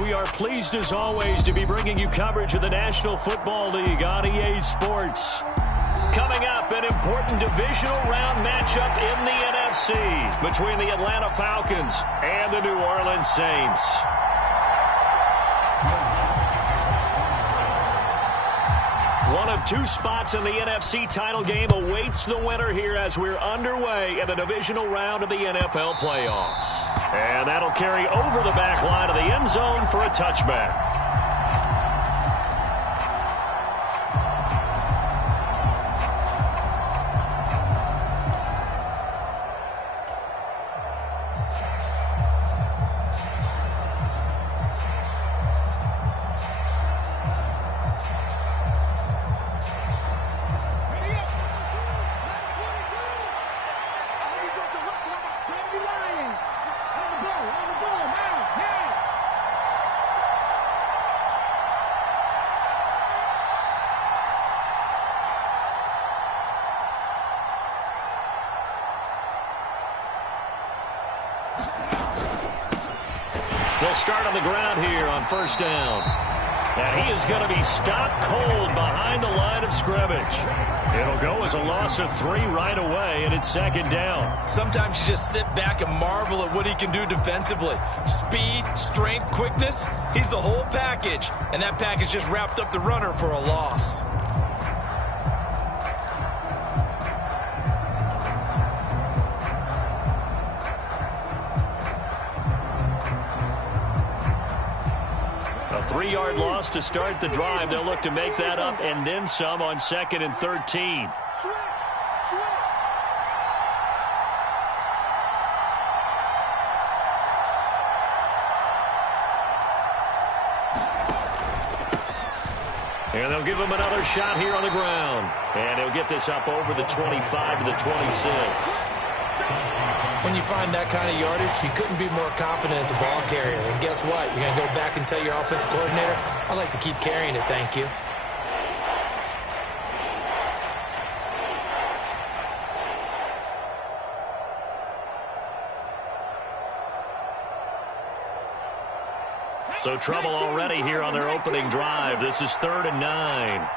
We are pleased as always to be bringing you coverage of the National Football League on EA Sports. Coming up, an important divisional round matchup in the NFC between the Atlanta Falcons and the New Orleans Saints. One of two spots in the NFC title game awaits the winner here as we're underway in the divisional round of the NFL playoffs. And that'll carry over the back line of the end zone for a touchback. They'll start on the ground here on first down. And he is going to be stopped cold behind the line of scrimmage. It'll go as a loss of 3 right away, and it's second down. Sometimes you just sit back and marvel at what he can do defensively. Speed, strength, quickness, he's the whole package. And that package just wrapped up the runner for a loss. A 3-yard loss to start the drive. They'll look to make that up and then some on 2nd and 13. And they'll give him another shot here on the ground. And he'll get this up over the 25 to the 26. When you find that kind of yardage, you couldn't be more confident as a ball carrier. And guess what? You're going to go back and tell your offensive coordinator, I'd like to keep carrying it, thank you. So trouble already here on their opening drive. This is 3rd and 9.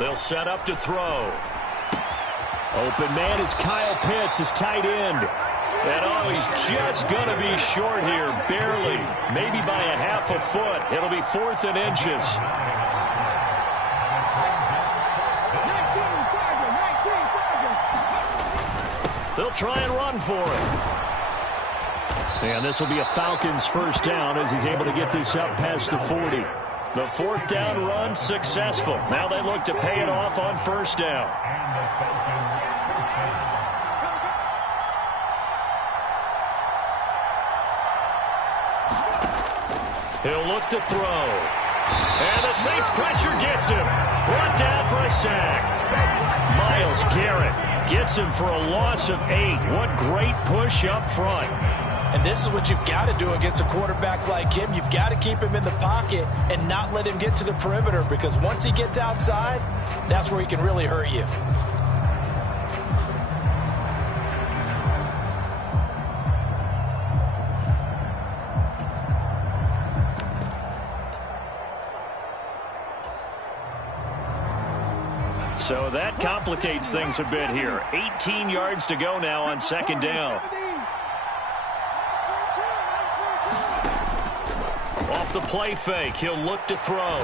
They'll set up to throw. Open man is Kyle Pitts, his tight end. And oh, he's just going to be short here, barely. Maybe by a half a foot. It'll be 4th and inches. They'll try and run for it. And this will be a Falcons first down as he's able to get this up past the 40. The 4th down run successful. Now they look to pay it off on first down. He'll look to throw. And the Saints pressure gets him. Brought down for a sack. Myles Garrett gets him for a loss of 8. What great push up front. And this is what you've got to do against a quarterback like him. You've got to keep him in the pocket and not let him get to the perimeter, because once he gets outside, that's where he can really hurt you. So that complicates things a bit here. 18 yards to go now on 2nd down. Off the play fake, he'll look to throw.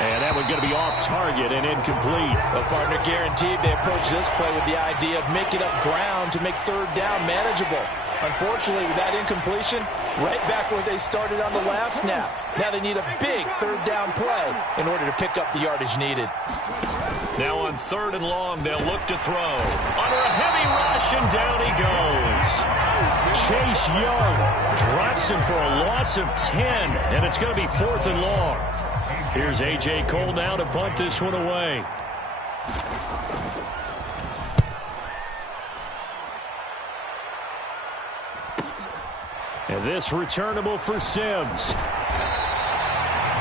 And that one's going to be off target and incomplete. A partner guaranteed they approach this play with the idea of making up ground to make 3rd down manageable. Unfortunately, with that incompletion, right back where they started on the last snap. Now they need a big 3rd down play in order to pick up the yardage needed. Now on 3rd and long, they'll look to throw. Under a heavy rush, and down he goes. Chase Young drops him for a loss of 10, and it's going to be 4th and long. Here's A.J. Cole now to punt this one away. And this returnable for Sims.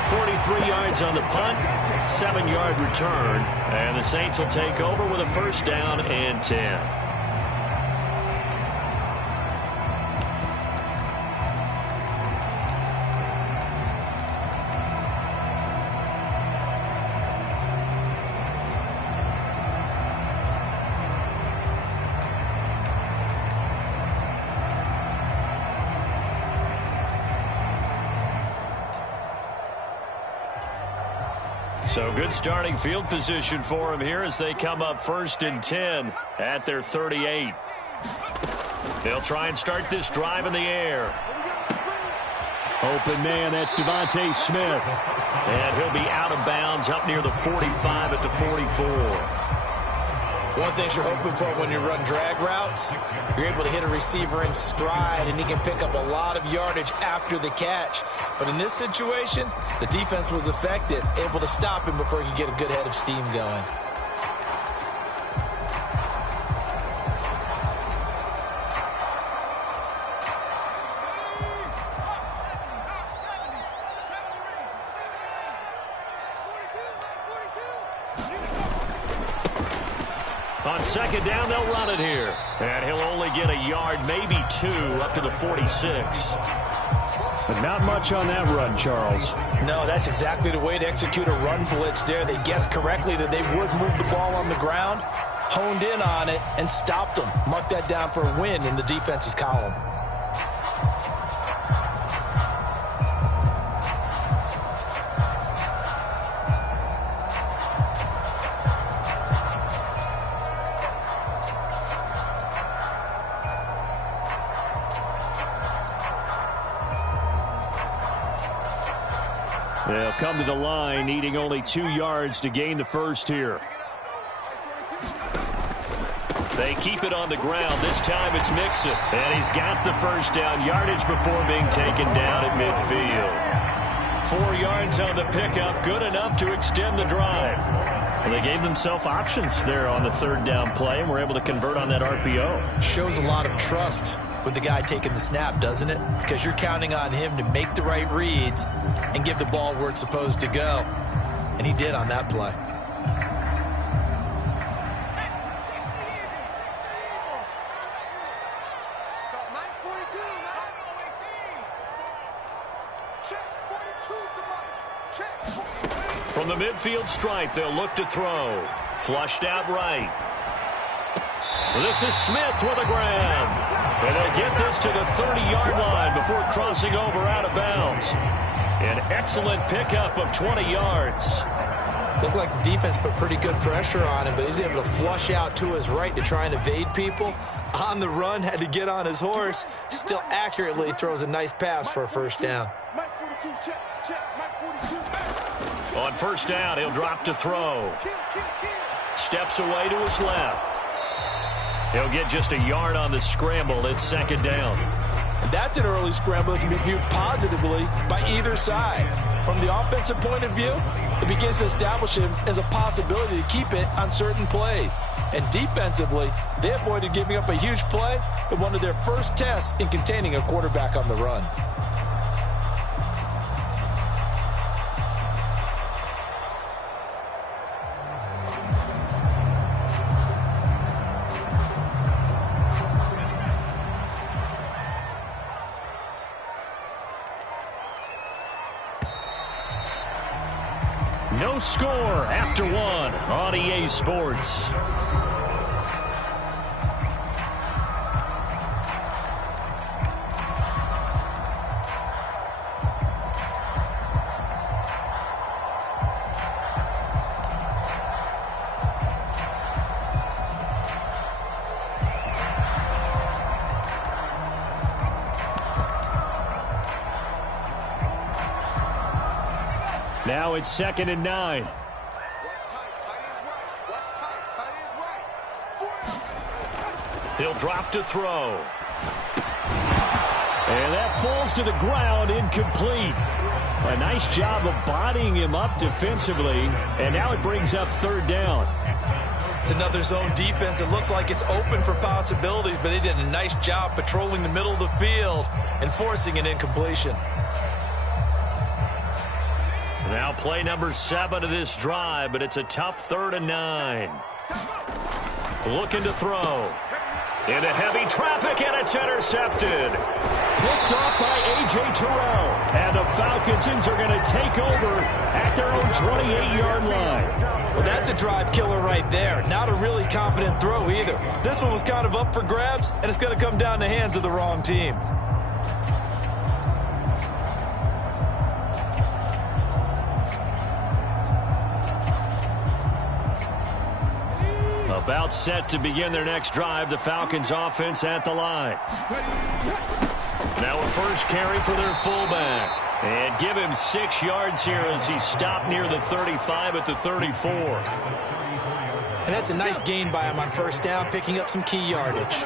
43 yards on the punt, 7-yard return, and the Saints will take over with a first down and 10. So good starting field position for him here as they come up 1st and 10 at their 38. They'll try and start this drive in the air. Open man, that's Devontae Smith. And he'll be out of bounds up near the 45 at the 44. One thing you're hoping for when you run drag routes, you're able to hit a receiver in stride, and he can pick up a lot of yardage after the catch. But in this situation, the defense was effective, able to stop him before he could get a good head of steam going. On second down, they'll run it here. And he'll only get a yard, maybe 2, up to the 46. But not much on that run, Charles. No, that's exactly the way to execute a run blitz there. They guessed correctly that they would move the ball on the ground, honed in on it, and stopped them. Mark that down for a win in the defense's column. They'll come to the line, needing only 2 yards to gain the first here. They keep it on the ground. This time it's Mixon. And he's got the first down yardage before being taken down at midfield. 4 yards on the pickup, good enough to extend the drive. Well, they gave themselves options there on the 3rd down play and were able to convert on that RPO. Shows a lot of trust with the guy taking the snap, doesn't it? Because you're counting on him to make the right reads and give the ball where it's supposed to go. And he did on that play. From the midfield stripe, they'll look to throw. Flushed out right. This is Smith with a grab. And they'll get this to the 30-yard line before crossing over out of bounds. An excellent pickup of 20 yards. Looked like the defense put pretty good pressure on him, but he's able to flush out to his right to try and evade people. On the run, had to get on his horse. Still accurately throws a nice pass for a first down. On first down, he'll drop to throw. Steps away to his left. He'll get just a yard on the scramble. It's second down. That's an early scramble that can be viewed positively by either side. From the offensive point of view, it begins to establish him as a possibility to keep it on certain plays. And defensively, they avoided giving up a huge play in one of their first tests in containing a quarterback on the run. No score after 1 on EA Sports. Now it's 2nd and 9. He'll drop to throw. And that falls to the ground, incomplete. A nice job of bodying him up defensively, and now it brings up 3rd down. It's another zone defense. It looks like it's open for possibilities, but they did a nice job patrolling the middle of the field and forcing an incompletion. Now play number 7 of this drive, but it's a tough 3rd and 9. Looking to throw. Into heavy traffic, and it's intercepted. Picked off by A.J. Terrell. And the Falcons are going to take over at their own 28-yard line. Well, that's a drive killer right there. Not a really confident throw either. This one was kind of up for grabs, and it's going to come down the hands of the wrong team. About set to begin their next drive, the Falcons offense at the line. Now a first carry for their fullback. And give him 6 yards here as he stopped near the 35 at the 34. And that's a nice gain by him on first down, picking up some key yardage.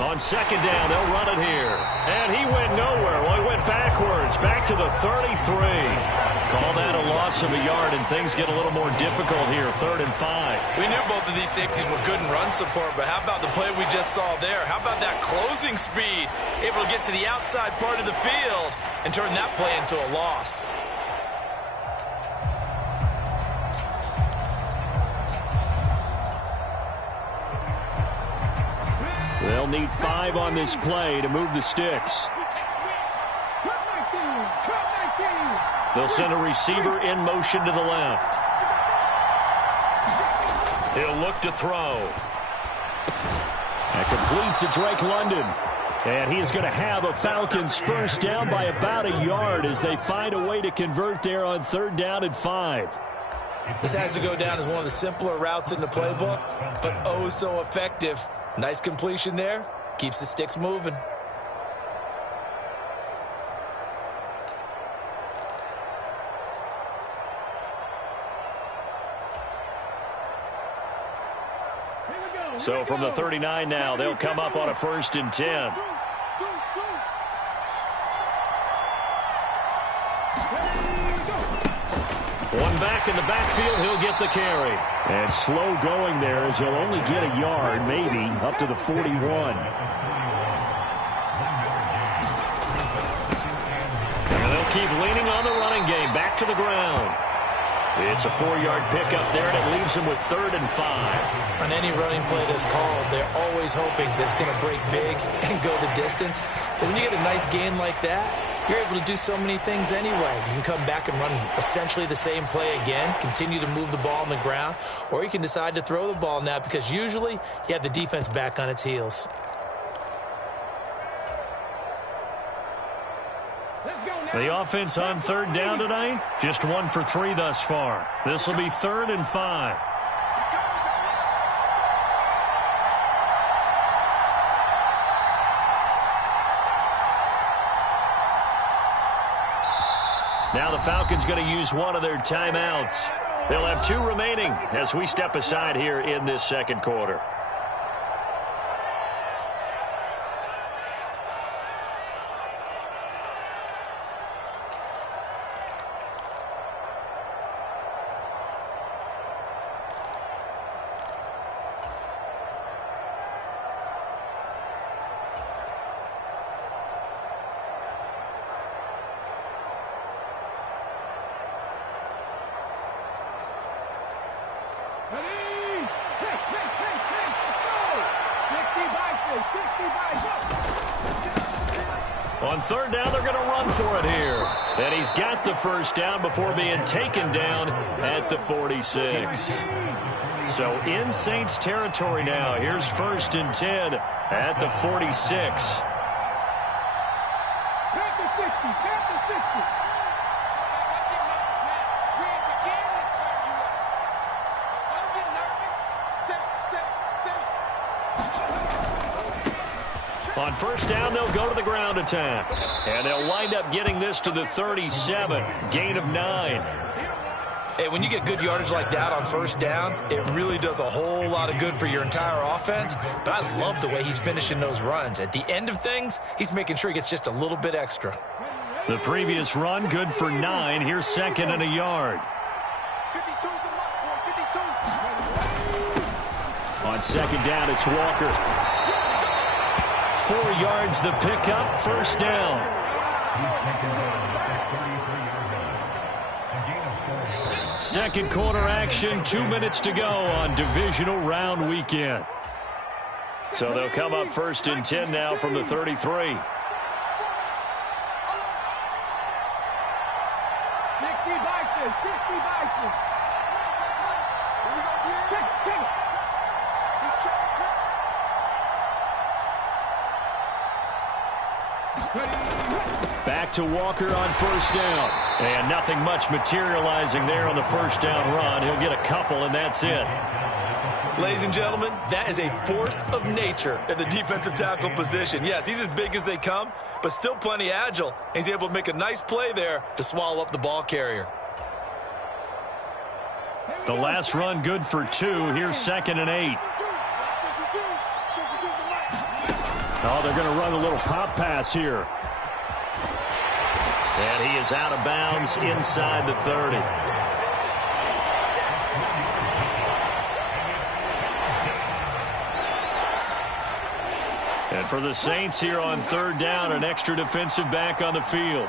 On second down, they'll run it here. And he went nowhere. Well, he went backwards, back to the 33. Call that a loss of a yard, and things get a little more difficult here, 3rd and 5. We knew both of these safeties were good in run support, but how about the play we just saw there? How about that closing speed? Able to get to the outside part of the field and turn that play into a loss. They'll need 5 on this play to move the sticks. They'll send a receiver in motion to the left. He'll look to throw. And complete to Drake London. And he is going to have a Falcons first down by about a yard as they find a way to convert there on 3rd down and 5. This has to go down as one of the simpler routes in the playbook, but oh so effective. Nice completion there. Keeps the sticks moving. So from the 39 now, they'll come up on a 1st and 10. One back in the backfield, he'll get the carry. And slow going there as he'll only get a yard, maybe, up to the 41. And they'll keep leaning on the running game, back to the ground. It's a 4-yard pickup there, and it leaves him with 3rd and 5. On any running play that's called, they're always hoping that it's going to break big and go the distance. But when you get a nice gain like that, you're able to do so many things anyway. You can come back and run essentially the same play again, continue to move the ball on the ground, or you can decide to throw the ball now because usually you have the defense back on its heels. The offense on 3rd down tonight, just 1 for 3 thus far. This will be 3rd and 5. Now the Falcons going to use one of their timeouts. They'll have 2 remaining as we step aside here in this 2nd quarter. On 3rd down, they're going to run for it here. And he's got the first down before being taken down at the 46. So in Saints territory now. Here's 1st and 10 at the 46. On 1st down, they'll go to the ground attack. And they'll wind up getting this to the 37. Gain of 9. Hey, when you get good yardage like that on 1st down, it really does a whole lot of good for your entire offense. But I love the way he's finishing those runs. At the end of things, he's making sure he gets just a little bit extra. The previous run, good for 9. Here's 2nd and a yard. On second down, it's Walker. 4 yards the pickup, first down. Second quarter action, 2 minutes to go on divisional round weekend. So they'll come up first and 10 now from the 33. Back to Walker on first down. And nothing much materializing there on the first down run. He'll get a couple, and that's it. Ladies and gentlemen, that is a force of nature at the defensive tackle position. Yes, he's as big as they come, but still plenty agile. And he's able to make a nice play there to swallow up the ball carrier. The last run good for 2. Here's second and 8. Oh, they're going to run a little pop pass here. And he is out of bounds inside the 30. And for the Saints here on third down, an extra defensive back on the field.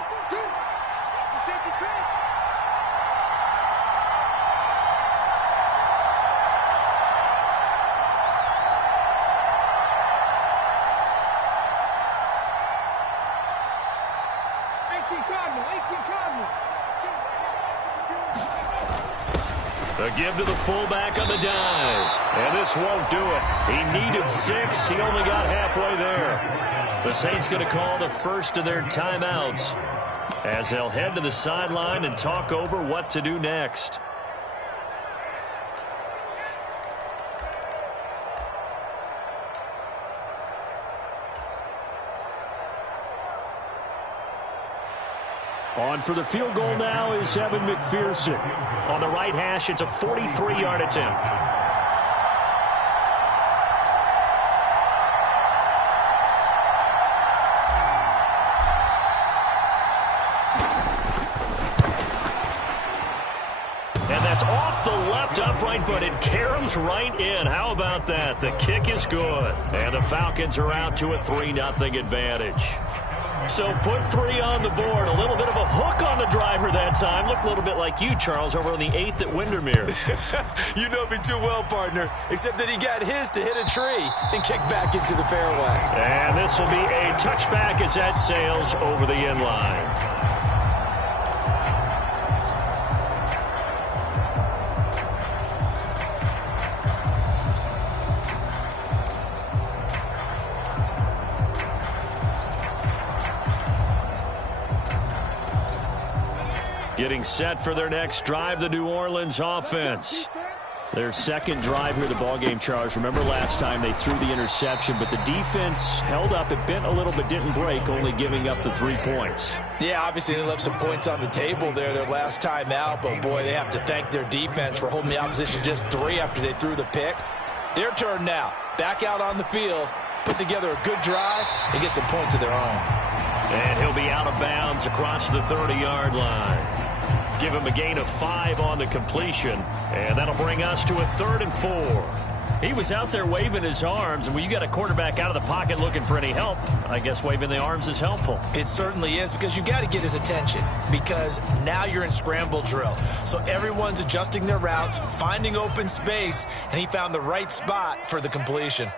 A give to the fullback on the dive. And this won't do it. He needed 6. He only got halfway there. The Saints going to call the first of their timeouts as they'll head to the sideline and talk over what to do next. On for the field goal now is Evan McPherson. On the right hash, it's a 43-yard attempt. And that's off the left upright, but it caroms right in. How about that? The kick is good. And the Falcons are out to a 3-0 advantage. So put 3 on the board. A little bit of a hook on the driver that time. Looked a little bit like you, Charles, over on the 8th at Windermere. You know me too well, partner. Except that he got his to hit a tree and kick back into the fairway. And this will be a touchback as that sails over the end line. Getting set for their next drive, the New Orleans offense. Their second drive here of the ballgame, Charles. Remember last time they threw the interception, but the defense held up. It bent a little but didn't break, only giving up the 3 points. Yeah, obviously they left some points on the table there their last time out, but boy, they have to thank their defense for holding the opposition just 3 after they threw the pick. Their turn now. Back out on the field, put together a good drive, and get some points of their own. And he'll be out of bounds across the 30-yard line. Give him a gain of 5 on the completion, and that'll bring us to a 3rd and 4. He was out there waving his arms, and when you got a quarterback out of the pocket looking for any help, I guess waving the arms is helpful. It certainly is, because you got to get his attention, because now you're in scramble drill. So everyone's adjusting their routes, finding open space, and he found the right spot for the completion.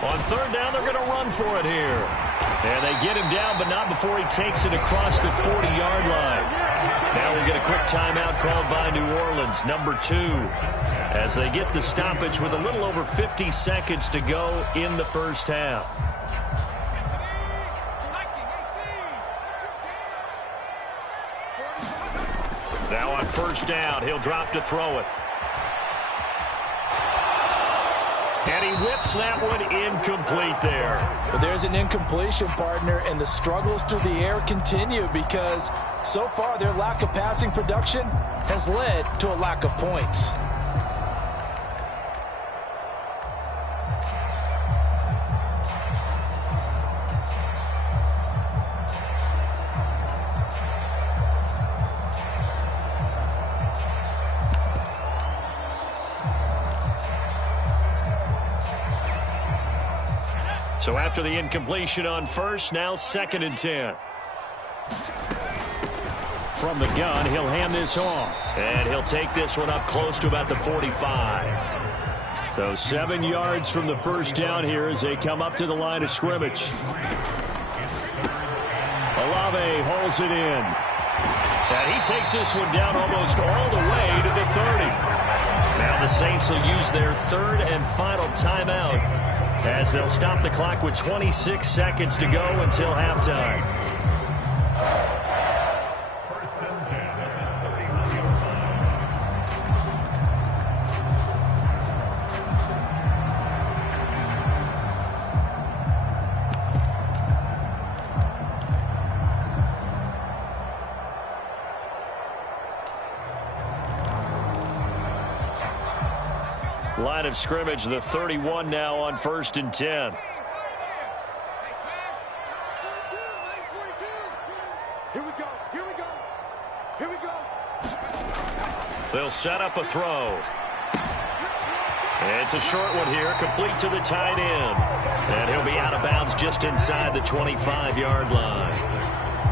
On third down, they're going to run for it here. And they get him down, but not before he takes it across the 40-yard line. Now we'll get a quick timeout called by New Orleans, number 2, as they get the stoppage with a little over 50 seconds to go in the first half. Now on first down, he'll drop to throw it. And he whips that one incomplete there. But there's an incompletion, partner, and the struggles through the air continue because so far their lack of passing production has led to a lack of points. So after the incompletion on first, now 2nd and 10. From the gun, he'll hand this off. And he'll take this one up close to about the 45. So 7 yards from the first down here as they come up to the line of scrimmage. Olave holds it in. And he takes this one down almost all the way to the 30. Now the Saints will use their 3rd and final timeout as they'll stop the clock with 26 seconds to go until halftime. Line of scrimmage, the 31 now on 1st and 10. Here we go. Here we go. Here we go. They'll set up a throw. It's a short one here, complete to the tight end. And he'll be out of bounds just inside the 25-yard line.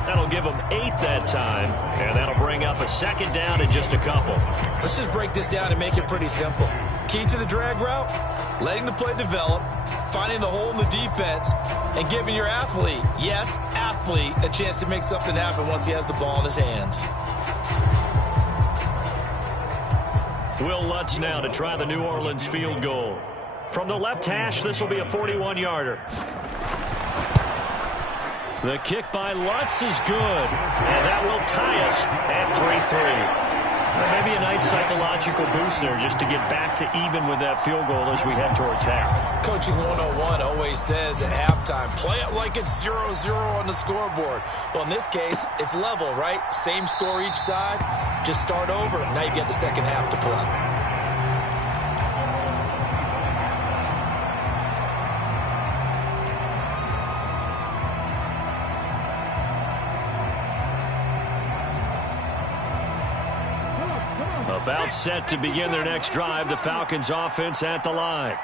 That'll give them 8 that time, and that'll bring up a 2nd down in just a couple. Let's just break this down and make it pretty simple. Key to the drag route, letting the play develop, finding the hole in the defense, and giving your athlete, yes, athlete, a chance to make something happen once he has the ball in his hands. Will Lutz now to try the New Orleans field goal. From the left hash, this will be a 41-yarder. The kick by Lutz is good, and that will tie us at 3-3. Maybe a nice psychological boost there just to get back to even with that field goal as we head towards half. Coaching 101 always says at halftime, play it like it's 0-0 on the scoreboard. Well, in this case, it's level, right? Same score each side. Just start over. Now you get the second half to play. About set to begin their next drive, the Falcons offense at the line.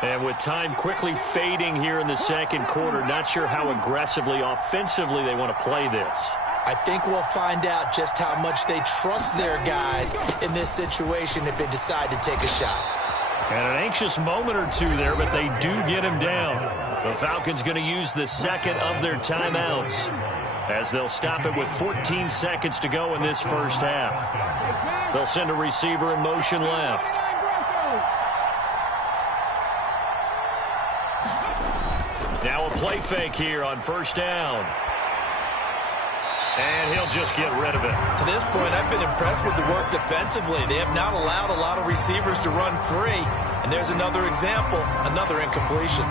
And with time quickly fading here in the 2nd quarter, not sure how aggressively, offensively they want to play this. I think we'll find out just how much they trust their guys in this situation if they decide to take a shot. And an anxious moment or two there, but they do get him down. The Falcons going to use the 2nd of their timeouts as they'll stop it with 14 seconds to go in this first half. They'll send a receiver in motion left. Now a play fake here on 1st down. And he'll just get rid of it. To this point, I've been impressed with the work defensively. They have not allowed a lot of receivers to run free. And there's another example, another incompletion.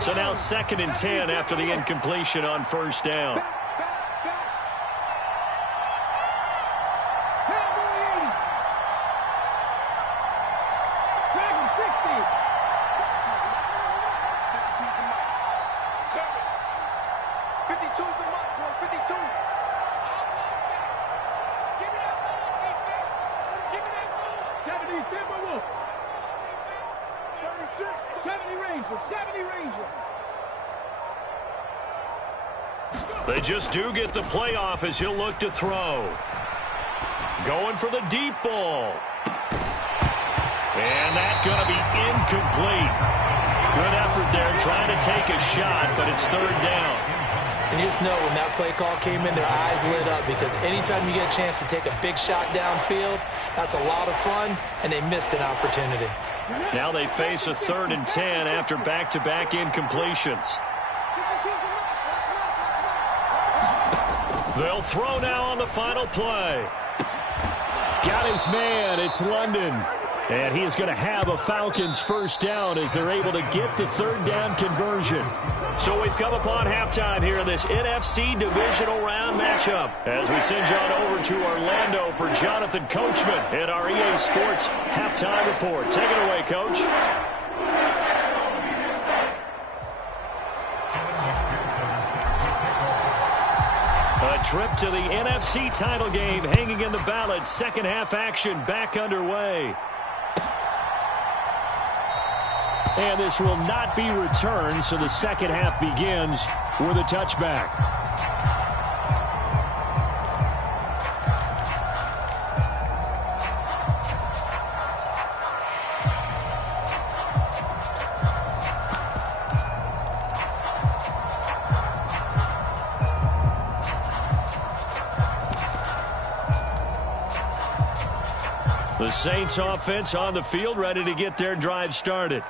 So now 2nd and 10 after the incompletion on 1st down. They just do get the playoff as he'll look to throw. Going for the deep ball. And that's going to be incomplete. Good effort there trying to take a shot, but it's 3rd down. And you just know when that play call came in, their eyes lit up because anytime you get a chance to take a big shot downfield, that's a lot of fun, and they missed an opportunity. Now they face a 3rd and 10 after back-to-back incompletions. They'll throw now on the final play. Got his man. It's London. And he is going to have a Falcons 1st down as they're able to get the 3rd down conversion. So we've come upon halftime here in this NFC divisional round matchup as we send John over to Orlando for Jonathan Coachman in our EA Sports halftime report. Take it away, Coach. A trip to the NFC title game hanging in the balance. Second half action back underway. And this will not be returned, so the second half begins with a touchback. The Saints offense on the field, ready to get their drive started.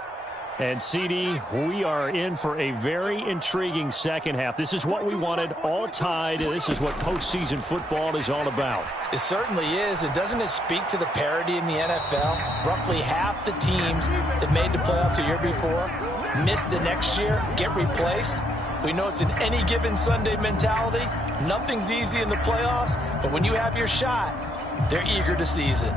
And, CD, we are in for a very intriguing second half. This is what we wanted, all tied. This is what postseason football is all about. It certainly is. And doesn't it speak to the parity in the NFL? Roughly half the teams that made the playoffs a year before miss the next year, get replaced. We know it's an any given Sunday mentality. Nothing's easy in the playoffs, but when you have your shot, they're eager to seize it.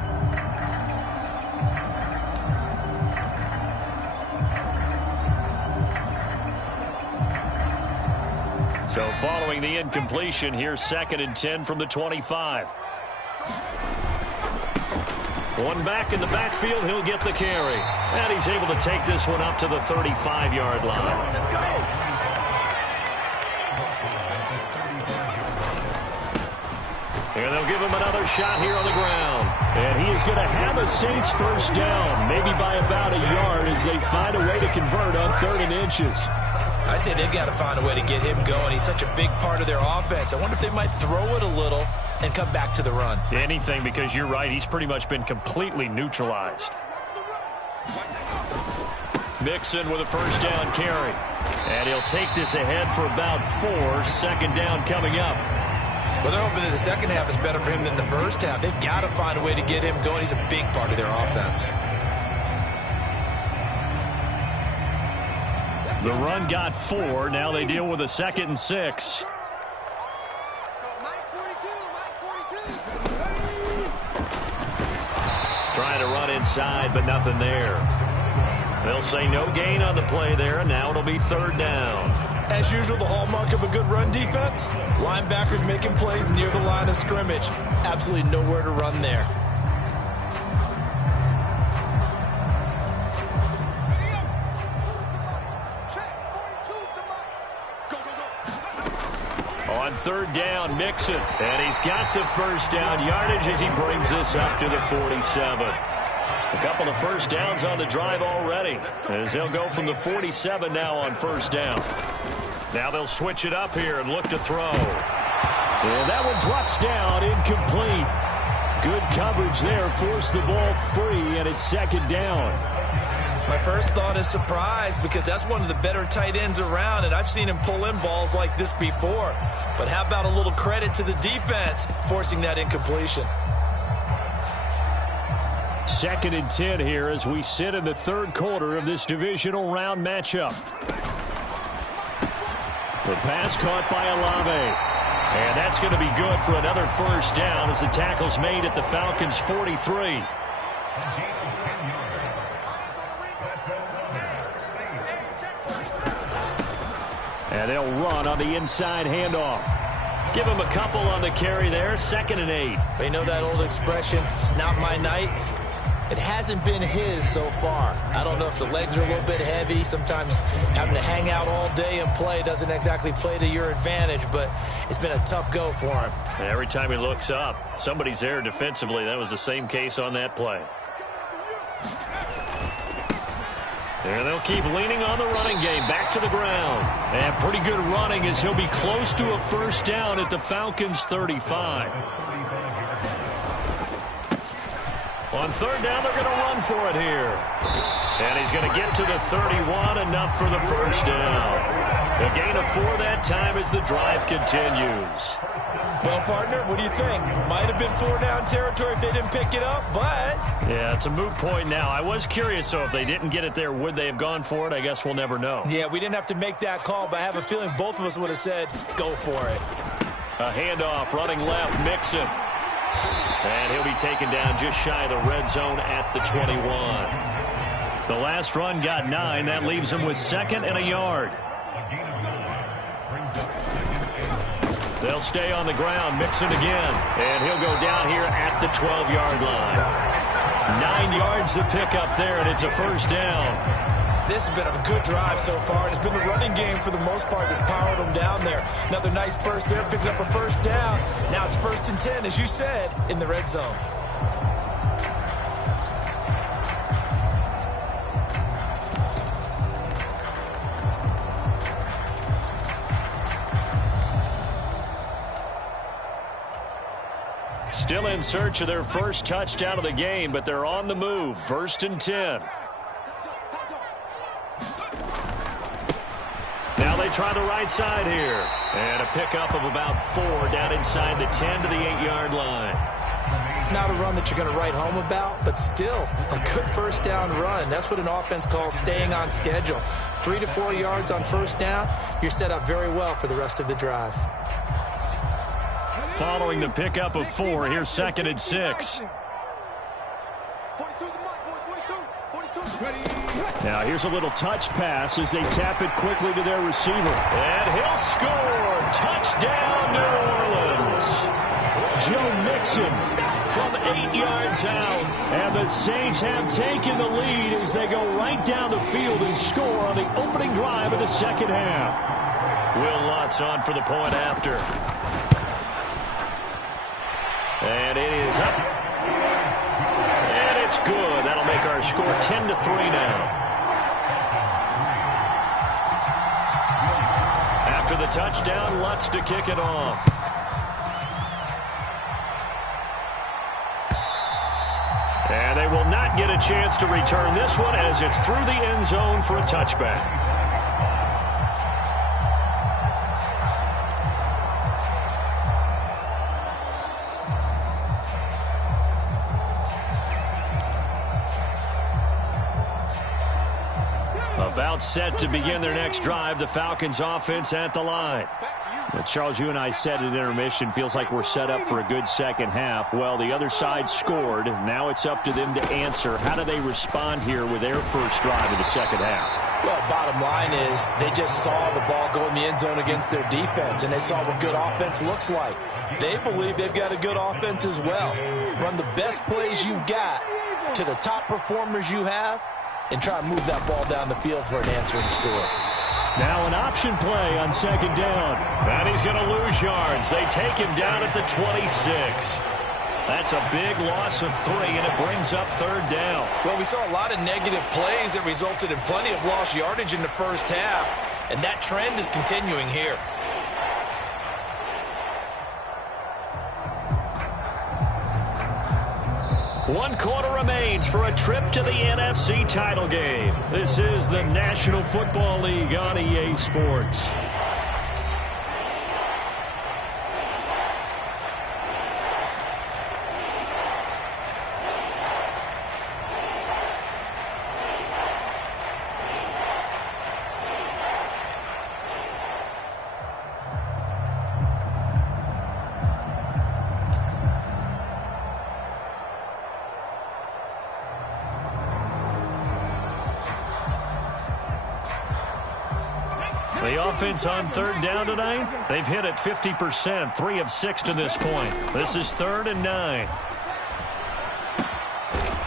So following the incompletion, here's 2nd and 10 from the 25. One back in the backfield, he'll get the carry. And he's able to take this one up to the 35-yard line. And they'll give him another shot here on the ground. And he is going to have a Saints first down, maybe by about a yard as they find a way to convert on 3rd and inches. I'd say they've got to find a way to get him going. He's such a big part of their offense. I wonder if they might throw it a little and come back to the run. Anything, because you're right. He's pretty much been completely neutralized. Mixon with a first down carry. And he'll take this ahead for about 4. 2nd down coming up. Well, they're hoping that the second half is better for him than the first half. They've got to find a way to get him going. He's a big part of their offense. The run got 4. Now they deal with a 2nd and 6. Trying to run inside, but nothing there. They'll say no gain on the play there, and now it'll be 3rd down. As usual, the hallmark of a good run defense, linebackers making plays near the line of scrimmage. Absolutely nowhere to run there. On 3rd down, Mixon. And he's got the first down yardage as he brings this up to the 47. A couple of first downs on the drive already, as they'll go from the 47 now on 1st down. Now they'll switch it up here and look to throw. And that one drops down, incomplete. Good coverage there, forced the ball free, and it's 2nd down. My first thought is surprise, because that's one of the better tight ends around, and I've seen him pull in balls like this before. But how about a little credit to the defense forcing that incompletion? 2nd and 10 here as we sit in the 3rd quarter of this divisional round matchup. The pass caught by Olave. And that's going to be good for another first down as the tackle's made at the Falcons' 43. And they'll run on the inside handoff. Give him a couple on the carry there. 2nd and 8. You know that old expression, it's not my night? It hasn't been his so far. I don't know if the legs are a little bit heavy. Sometimes having to hang out all day and play doesn't exactly play to your advantage, but it's been a tough go for him. And every time he looks up, somebody's there defensively. That was the same case on that play. And they'll keep leaning on the running game. Back to the ground. And pretty good running as he'll be close to a first down at the Falcons' 35. On 3rd down, they're going to run for it here. And he's going to get to the 31, enough for the first down. A gain of 4 that time as the drive continues. Well, partner, what do you think? Might have been 4-down territory if they didn't pick it up, but... Yeah, it's a moot point now. I was curious, so if they didn't get it there, would they have gone for it? I guess we'll never know. Yeah, we didn't have to make that call, but I have a feeling both of us would have said, go for it. A handoff, running left, Mixon. And he'll be taken down just shy of the red zone at the 21. The last run got 9. That leaves him with 2nd and a yard. They'll stay on the ground, mixing again. And he'll go down here at the 12-yard line. 9 yards to pick up there, and it's a first down. This has been a good drive so far, and it's been the running game for the most part that's powered them down there. Another nice burst there, picking up a first down. Now it's 1st and 10, as you said, in the red zone. Still in search of their first touchdown of the game, but they're on the move. 1st and 10. Now they try the right side here. And a pickup of about 4 down inside the 10 to the 8-yard line. Not a run that you're going to write home about, but still a good first down run. That's what an offense calls staying on schedule. 3 to 4 yards on first down, you're set up very well for the rest of the drive. Following the pickup of 4, here's 2nd and 6. Now here's a little touch pass as they tap it quickly to their receiver. And he'll score. Touchdown, New Orleans. Joe Mixon from 8 yards out. And the Saints have taken the lead as they go right down the field and score on the opening drive of the second half. Will Lutz on for the point after. And it is up. And it's good. That'll make our score 10-3 now. After the touchdown, Lutz to kick it off. And they will not get a chance to return this one as it's through the end zone for a touchback. About set to begin their next drive, the Falcons offense at the line. But Charles, you and I said at intermission, feels like we're set up for a good second half. Well, the other side scored. Now it's up to them to answer. How do they respond here with their first drive of the second half? Well, bottom line is they just saw the ball go in the end zone against their defense, and they saw what good offense looks like. They believe they've got a good offense as well. Run the best plays you got to the top performers you have, and try to move that ball down the field for an answering score. Now an option play on second down. And he's going to lose yards. They take him down at the 26. That's a big loss of 3, and it brings up third down. Well, we saw a lot of negative plays that resulted in plenty of lost yardage in the first half, and that trend is continuing here. One quarter remains for a trip to the NFC title game. This is the National Football League on EA Sports. The offense on third down tonight, they've hit it 50%, 3 of 6 to this point. This is 3rd and 9.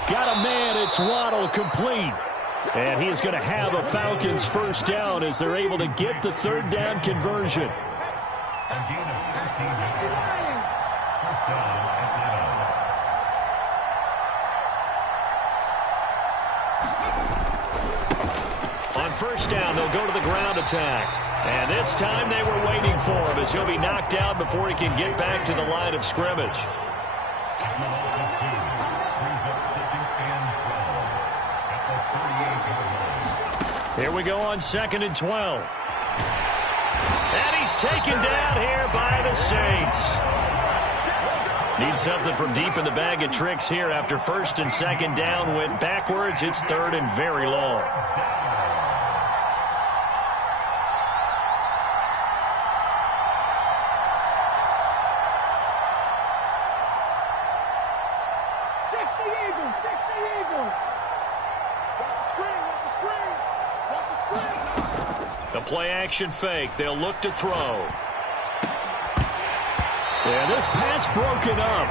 Got a man, it's Waddle, complete. And he is going to have a Falcons first down as they're able to get the third down conversion. On first down, they'll go to the ground attack. And this time they were waiting for him as he'll be knocked down before he can get back to the line of scrimmage. Here we go on 2nd and 12. And he's taken down here by the Saints. Need something from deep in the bag of tricks here after 1st and 2nd down. Went backwards. It's 3rd and very long. The play action fake. They'll look to throw. And this pass broken up.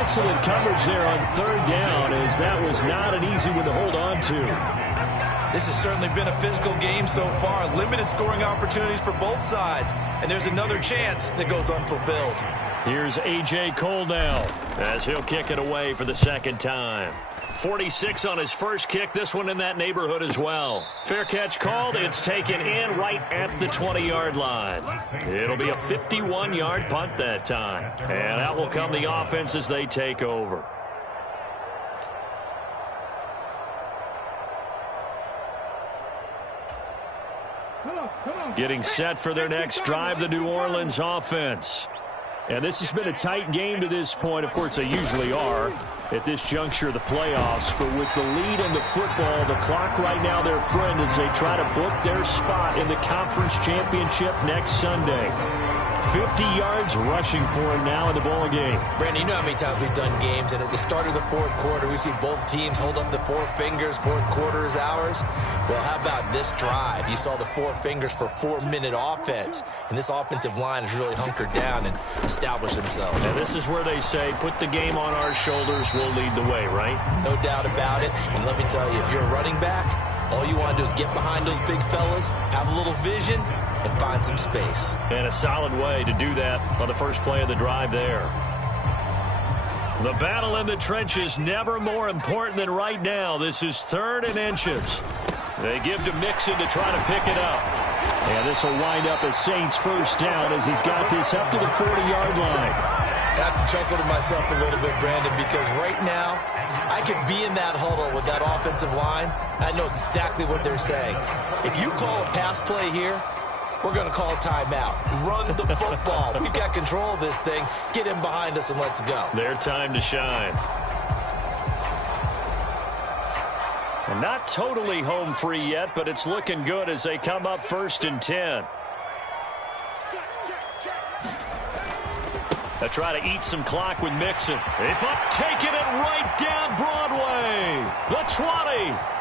Excellent coverage there on third down, as that was not an easy one to hold on to. This has certainly been a physical game so far. Limited scoring opportunities for both sides. And there's another chance that goes unfulfilled. Here's A.J. Cole now, as he'll kick it away for the second time. 46 on his first kick, this one in that neighborhood as well. Fair catch called. It's taken in right at the 20-yard line. It'll be a 51-yard punt that time. And out will come the offense as they take over. Getting set for their next drive, the New Orleans offense. And this has been a tight game to this point. Of course, they usually are at this juncture of the playoffs. But with the lead in the football, the clock right now their friend as they try to book their spot in the conference championship next Sunday. 50 yards rushing for him now in the ball game. Brandon, you know how many times we've done games, and at the start of the fourth quarter, we see both teams hold up the four fingers, fourth quarter is ours. Well, how about this drive? You saw the four fingers for 4-minute offense, and this offensive line has really hunkered down and established themselves. And this is where they say, put the game on our shoulders, we'll lead the way, right? No doubt about it, and let me tell you, if you're a running back, all you want to do is get behind those big fellas, have a little vision, and find some space. And a solid way to do that on the first play of the drive there. The battle in the trenches never more important than right now. This is 3rd and inches. They give to Mixon to try to pick it up. And this will wind up as Saints first down as he's got this up to the 40-yard line. I have to chuckle to myself a little bit, Brandon, because right now I could be in that huddle with that offensive line. I know exactly what they're saying. If you call a pass play here, we're going to call a timeout. Run the football. We've got control of this thing. Get in behind us and let's go. Their time to shine. And not totally home free yet, but it's looking good as they come up 1st and 10. They try to eat some clock with Mixon. They've taken it right down Broadway. The 20.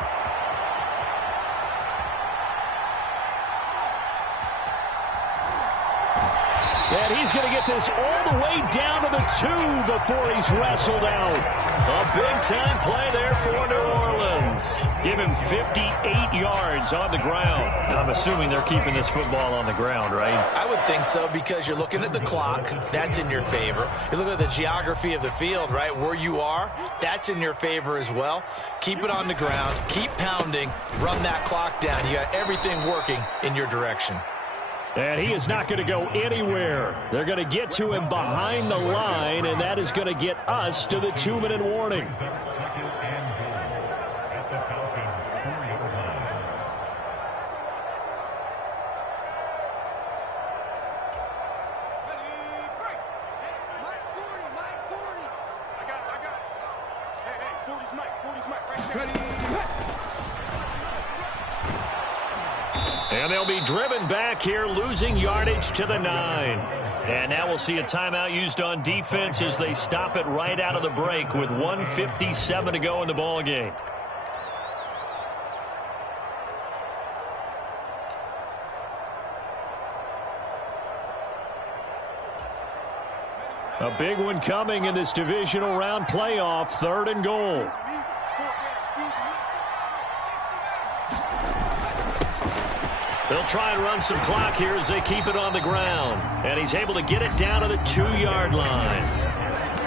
And he's going to get this all the way down to the 2 before he's wrestled out. A big-time play there for New Orleans. Give him 58 yards on the ground. Now, I'm assuming they're keeping this football on the ground, right? I would think so, because you're looking at the clock. That's in your favor. You look at the geography of the field, right, where you are. That's in your favor as well. Keep it on the ground. Keep pounding. Run that clock down. You got everything working in your direction. And he is not going to go anywhere. They're going to get to him behind the line, and that is going to get us to the 2-minute warning. And they'll be driven back here, losing yardage to the 9. And now we'll see a timeout used on defense as they stop it right out of the break with 1:57 to go in the ball game. A big one coming in this divisional round playoff, 3rd and goal. They'll try and run some clock here as they keep it on the ground. And he's able to get it down to the 2-yard line.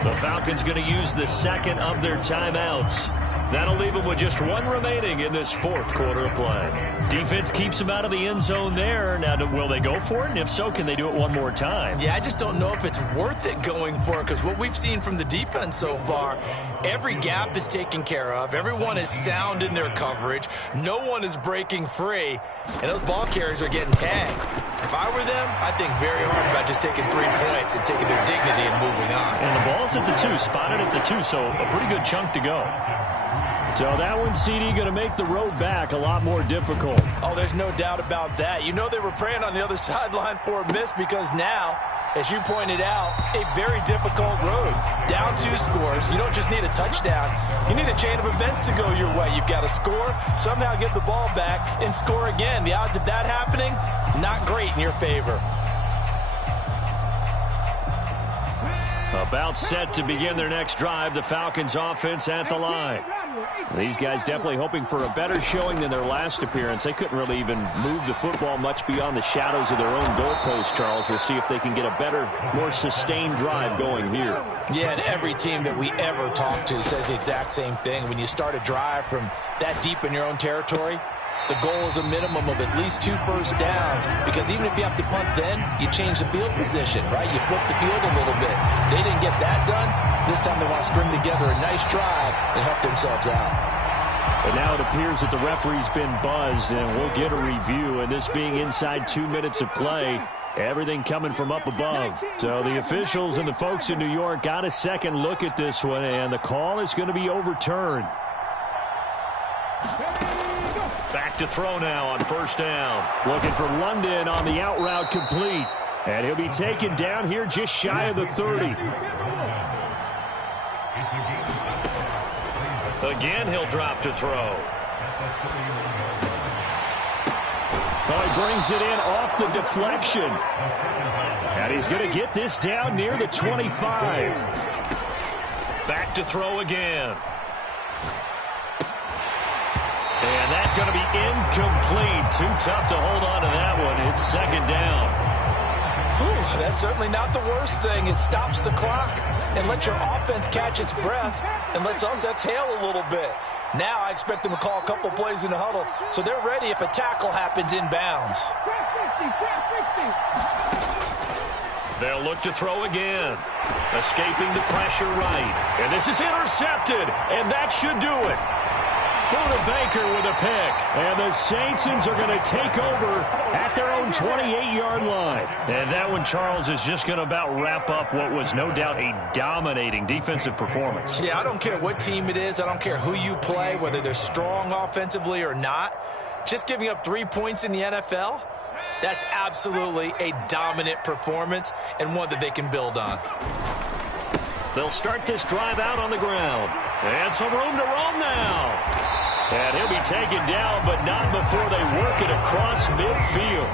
The Falcons going to use the second of their timeouts. That'll leave them with just 1 remaining in this 4th quarter of play. Defense keeps them out of the end zone there. Now, will they go for it? And if so, can they do it one more time? Yeah, I just don't know if it's worth it going for it, because what we've seen from the defense so far, every gap is taken care of. Everyone is sound in their coverage. No one is breaking free, and those ball carriers are getting tagged. If I were them, I'd think very hard about just taking 3 points and taking their dignity and moving on. And the ball's at the 2, spotted at the 2, so a pretty good chunk to go. So that one, CD, going to make the road back a lot more difficult. Oh, there's no doubt about that. You know they were praying on the other sideline for a miss, because now, as you pointed out, a very difficult road. Down 2 scores. You don't just need a touchdown. You need a chain of events to go your way. You've got to score, somehow get the ball back, and score again. The odds of that happening, not great in your favor. About set to begin their next drive, the Falcons offense at the line. These guys definitely hoping for a better showing than their last appearance. They couldn't really even move the football much beyond the shadows of their own goalpost, Charles. We'll see if they can get a better, more sustained drive going here. Yeah, and every team that we ever talk to says the exact same thing. When you start a drive from that deep in your own territory, the goal is a minimum of at least 2 first downs, because even if you have to punt then, you change the field position, right? You flip the field a little bit. They didn't get that done. This time they want to string together a nice drive and help themselves out. And now it appears that the referee's been buzzed, and we'll get a review. And this being inside 2 minutes of play, everything coming from up above. So the officials and the folks in New York got a second look at this one, and the call is going to be overturned. Back to throw now on first down. Looking for London on the out route complete. And he'll be taken down here just shy of the 30. Again, he'll drop to throw. Oh, he brings it in off the deflection. And he's going to get this down near the 25. Back to throw again. And that's going to be incomplete. Too tough to hold on to that one. It's second down. Whew, that's certainly not the worst thing. It stops the clock and lets your offense catch its breath and lets us exhale a little bit. Now I expect them to call a couple plays in the huddle, so they're ready if a tackle happens inbounds. They'll look to throw again. Escaping the pressure right. And this is intercepted, and that should do it. Buda Baker with a pick. And the Saints are going to take over at their own 28-yard line. And that one, Charles, is just going to about wrap up what was no doubt a dominating defensive performance. Yeah, I don't care what team it is. I don't care who you play, whether they're strong offensively or not. Just giving up 3 points in the NFL, that's absolutely a dominant performance and one that they can build on. They'll start this drive out on the ground. And some room to roam now. And he'll be taken down, but not before they work it across midfield.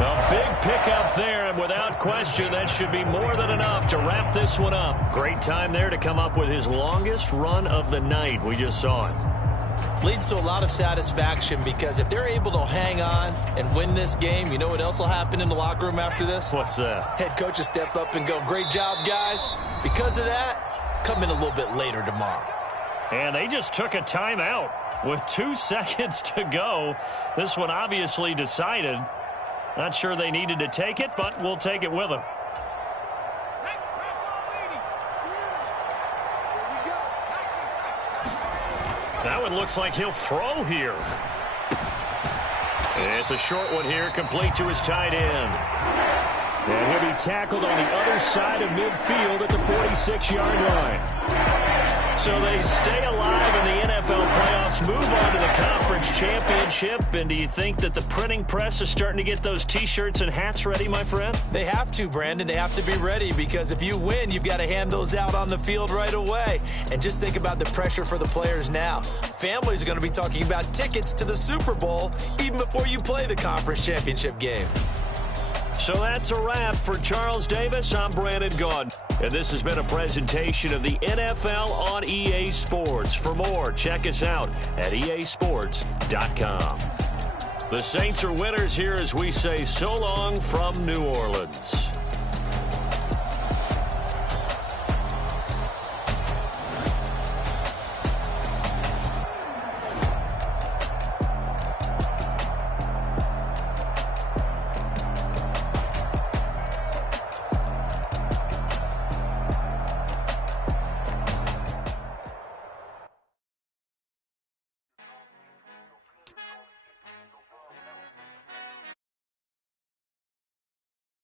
A big pickup there, and without question, that should be more than enough to wrap this one up. Great time there to come up with his longest run of the night. We just saw it. Leads to a lot of satisfaction, because if they're able to hang on and win this game, you know what else will happen in the locker room after this? What's that? Head coach will step up and go, great job, guys. Because of that, come in a little bit later tomorrow. And they just took a timeout with 2 seconds to go. This one obviously decided. Not sure they needed to take it, but we'll take it with them. That one looks like he'll throw here. It's a short one here, complete to his tight end. And he'll be tackled on the other side of midfield at the 46-yard line. So they stay alive in the NFL playoffs, move on to the conference championship. And do you think that the printing press is starting to get those T-shirts and hats ready, my friend? They have to, Brandon. They have to be ready, because if you win, you've got to hand those out on the field right away. And just think about the pressure for the players now. Families are going to be talking about tickets to the Super Bowl even before you play the conference championship game. So that's a wrap for Charles Davis. I'm Brandon Gaudin. And this has been a presentation of the NFL on EA Sports. For more, check us out at easports.com. The Saints are winners here as we say so long from New Orleans.